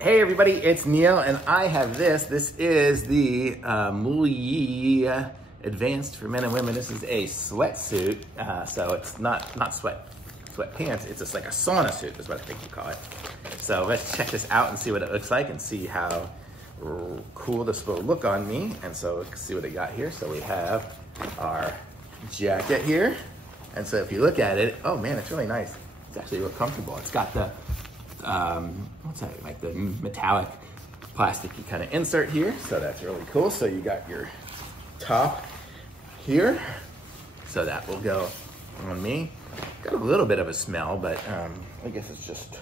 Hey everybody, it's Neil and I have this. This is the MulYeeh Advanced for Men and Women. This is a sweatsuit, so it's not sweatpants, it's just like a sauna suit is what I think you call it. So let's check this out and see what it looks like and see how cool this will look on me. And so let's see what they got here. So we have our jacket here. And so if you look at it, oh man, it's really nice. It's actually real comfortable. It's got the what's that, like the metallic plasticky kind of insert here, so that's really cool. So you got your top here, so that will go on me. Got a little bit of a smell, but I guess it's just,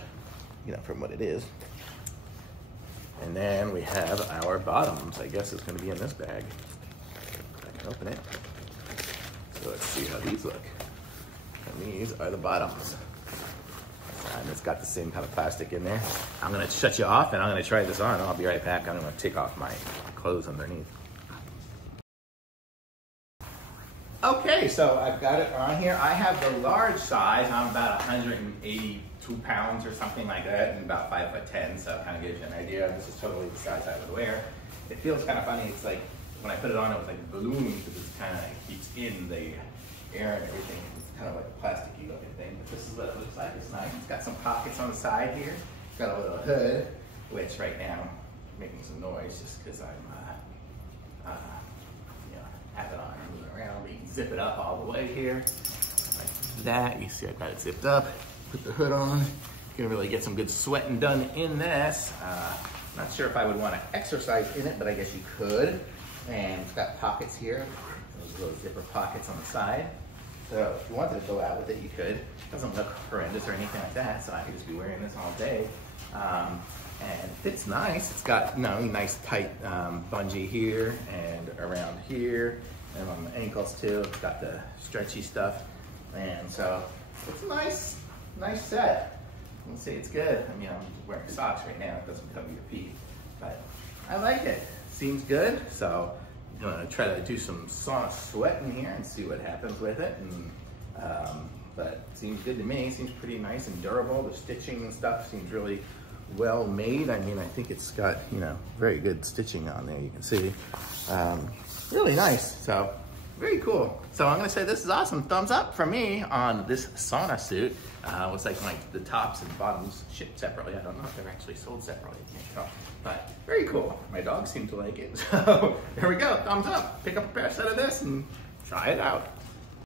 you know, from what it is. And then we have our bottoms. I guess it's going to be in this bag. I can open it. So let's see how these look. And these are the bottoms. And it's got the same kind of plastic in there. I'm gonna shut you off and I'm gonna try this on. I'll be right back. I'm gonna take off my clothes underneath. Okay, so I've got it on here. I have the large size. I'm about 182 pounds or something like that, and about 5'10", so it kind of gives you an idea. This is totally the size I would wear. It feels kind of funny. It's like, when I put it on, it was like balloons, because it kind of keeps in the air and everything. It's kind of like a plasticky looking thing, but this is what it looks like. It's nice. It's got some pockets on the side here. It's got a little hood, which right now I'm making some noise just because I'm, you know, have it on and moving around. But you can zip it up all the way here, like that. You see I've got it zipped up. Put the hood on. You can really get some good sweating done in this. Not sure if I would want to exercise in it, but I guess you could. And it's got pockets here. Those little zipper pockets on the side. So if you wanted to go out with it, you could. It doesn't look horrendous or anything like that, so I could just be wearing this all day. And it fits nice. It's got, you know, nice tight bungee here and around here and on the ankles too. It's got the stretchy stuff. And so it's a nice set. I would say it's good. I mean, I'm wearing socks right now. It doesn't cover your feet, but I like it. Seems good. So I'm gonna try to do some sauna sweat in here and see what happens with it. And but it seems good to me. Seems pretty nice and durable. The stitching and stuff seems really well made. I mean, I think it's got, you know, very good stitching on there. You can see, really nice. So very cool. So I'm gonna say this is awesome. Thumbs up for me on this sauna suit. Looks like the tops and bottoms shipped separately. I don't know if they're actually sold separately. I can't tell. But very cool. My dogs seem to like it. So there we go. Thumbs up. Pick up a pair set of this and try it out.